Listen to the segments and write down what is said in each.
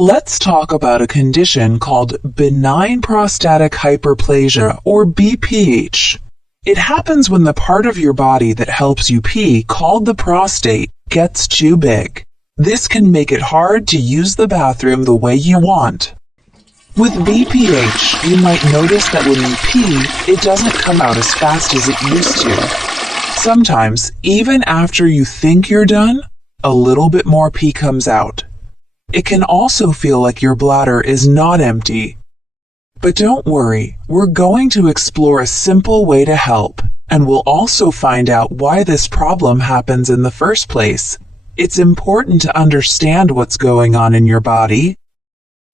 Let's talk about a condition called benign prostatic hyperplasia, or BPH. It happens when the part of your body that helps you pee, called the prostate, gets too big. This can make it hard to use the bathroom the way you want. With BPH, you might notice that when you pee, it doesn't come out as fast as it used to. Sometimes, even after you think you're done, a little bit more pee comes out. It can also feel like your bladder is not empty. But don't worry, we're going to explore a simple way to help, and we'll also find out why this problem happens in the first place. It's important to understand what's going on in your body.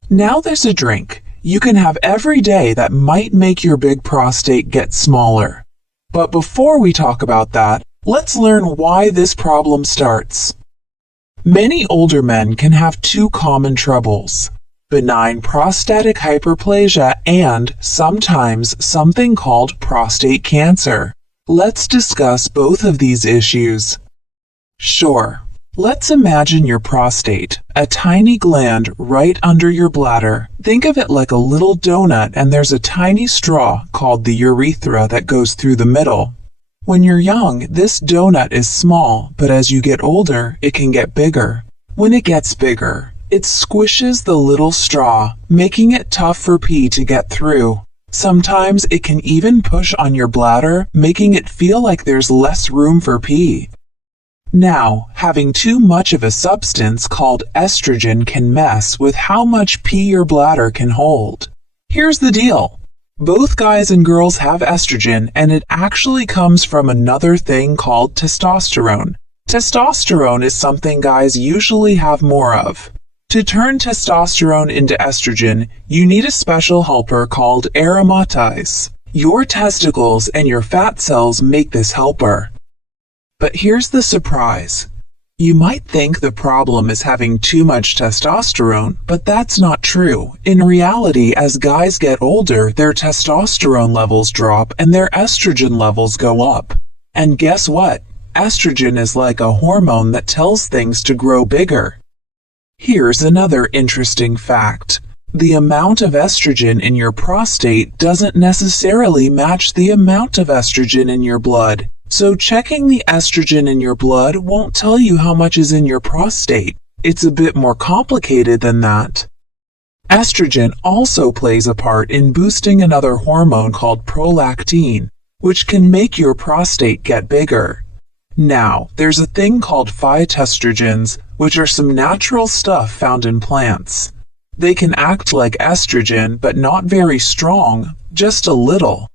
Now there's a drink you can have every day that might make your big prostate get smaller. But before we talk about that, let's learn why this problem starts. Many older men can have two common troubles: benign prostatic hyperplasia and, sometimes, something called prostate cancer. Let's discuss both of these issues. Sure, let's imagine your prostate, a tiny gland right under your bladder. Think of it like a little donut, and there's a tiny straw called the urethra that goes through the middle. When you're young, this donut is small, but as you get older, it can get bigger. When it gets bigger, it squishes the little straw, making it tough for pee to get through. Sometimes it can even push on your bladder, making it feel like there's less room for pee. Now, having too much of a substance called estrogen can mess with how much pee your bladder can hold. Here's the deal. Both guys and girls have estrogen, and it actually comes from another thing called testosterone. Testosterone is something guys usually have more of. To turn testosterone into estrogen, you need a special helper called aromatase. Your testicles and your fat cells make this helper. But here's the surprise. You might think the problem is having too much testosterone, but that's not true. In reality, as guys get older, their testosterone levels drop and their estrogen levels go up. And guess what? Estrogen is like a hormone that tells things to grow bigger. Here's another interesting fact. The amount of estrogen in your prostate doesn't necessarily match the amount of estrogen in your blood. So checking the estrogen in your blood won't tell you how much is in your prostate. It's a bit more complicated than that. Estrogen also plays a part in boosting another hormone called prolactin, which can make your prostate get bigger. Now, there's a thing called phytoestrogens, which are some natural stuff found in plants. They can act like estrogen, but not very strong, just a little.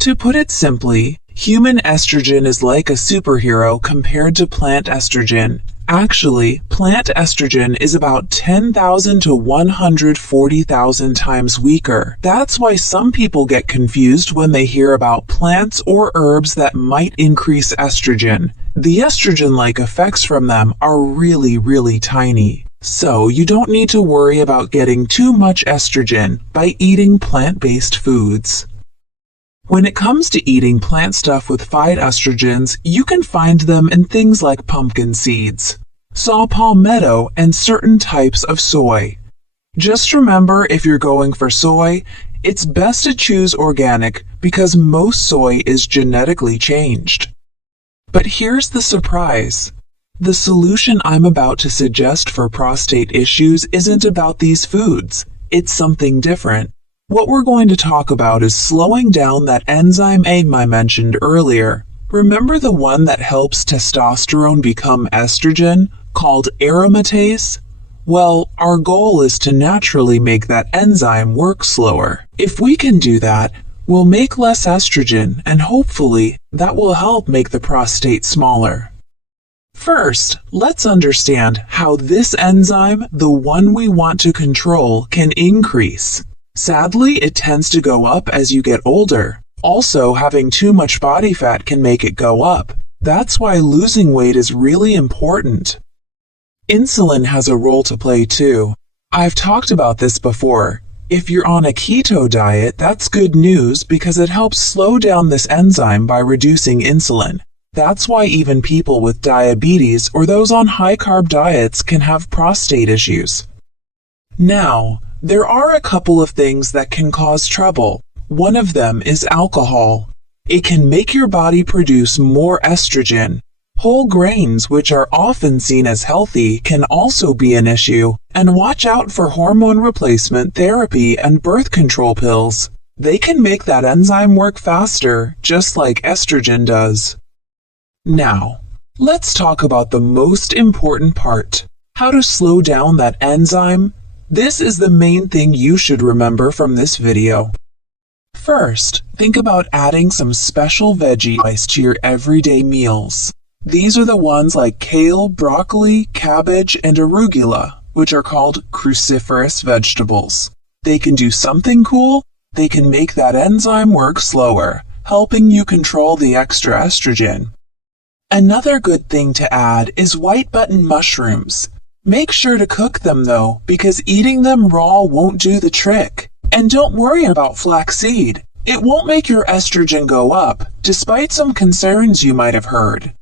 To put it simply, human estrogen is like a superhero compared to plant estrogen. Actually, plant estrogen is about 10,000 to 140,000 times weaker. That's why some people get confused when they hear about plants or herbs that might increase estrogen. The estrogen-like effects from them are really tiny. So you don't need to worry about getting too much estrogen by eating plant-based foods. When it comes to eating plant stuff with phytoestrogens, you can find them in things like pumpkin seeds, saw palmetto, and certain types of soy. Just remember, if you're going for soy, it's best to choose organic because most soy is genetically changed. But here's the surprise. The solution I'm about to suggest for prostate issues isn't about these foods. It's something different. What we're going to talk about is slowing down that enzyme I mentioned earlier. Remember the one that helps testosterone become estrogen, called aromatase? Well, our goal is to naturally make that enzyme work slower. If we can do that, we'll make less estrogen, and hopefully, that will help make the prostate smaller. First, let's understand how this enzyme, the one we want to control, can increase. Sadly, it tends to go up as you get older. Also, having too much body fat can make it go up. That's why losing weight is really important. Insulin has a role to play too. I've talked about this before. If you're on a keto diet, that's good news because it helps slow down this enzyme by reducing insulin. That's why even people with diabetes or those on high-carb diets can have prostate issues. Now, there are a couple of things that can cause trouble. One of them is alcohol. It can make your body produce more estrogen. Whole grains, which are often seen as healthy, can also be an issue. And watch out for hormone replacement therapy and birth control pills. They can make that enzyme work faster, just like estrogen does. Now, let's talk about the most important part. How to slow down that enzyme. This is the main thing you should remember from this video. First, think about adding some special veggies to your everyday meals. These are the ones like kale, broccoli, cabbage, and arugula, which are called cruciferous vegetables. They can do something cool. They can make that enzyme work slower, helping you control the extra estrogen. Another good thing to add is white button mushrooms. Make sure to cook them though, because eating them raw won't do the trick. And don't worry about flaxseed. It won't make your estrogen go up, despite some concerns you might have heard.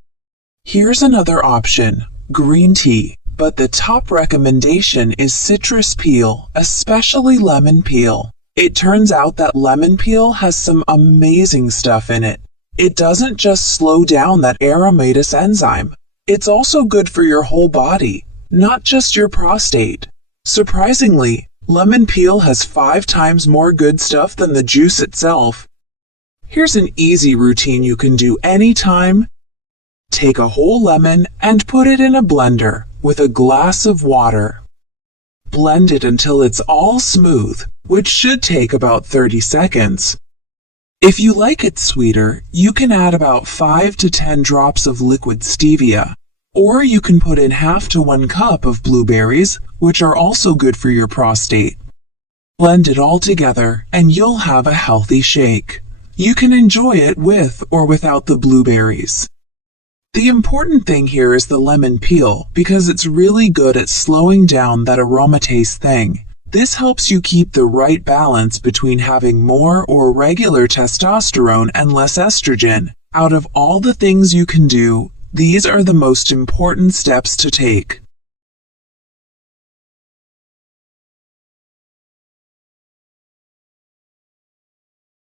Here's another option, green tea, but the top recommendation is citrus peel, especially lemon peel. It turns out that lemon peel has some amazing stuff in it. It doesn't just slow down that aromatase enzyme. It's also good for your whole body, not just your prostate. Surprisingly, lemon peel has 5 times more good stuff than the juice itself. Here's an easy routine you can do anytime. Take a whole lemon and put it in a blender with a glass of water. Blend it until it's all smooth, which should take about 30 seconds. If you like it sweeter, you can add about 5 to 10 drops of liquid stevia, or you can put in half to 1 cup of blueberries, which are also good for your prostate. Blend it all together and you'll have a healthy shake. You can enjoy it with or without the blueberries. The important thing here is the lemon peel because it's really good at slowing down that aromatase thing. This helps you keep the right balance between having more or regular testosterone and less estrogen. Out of all the things you can do, these are the most important steps to take.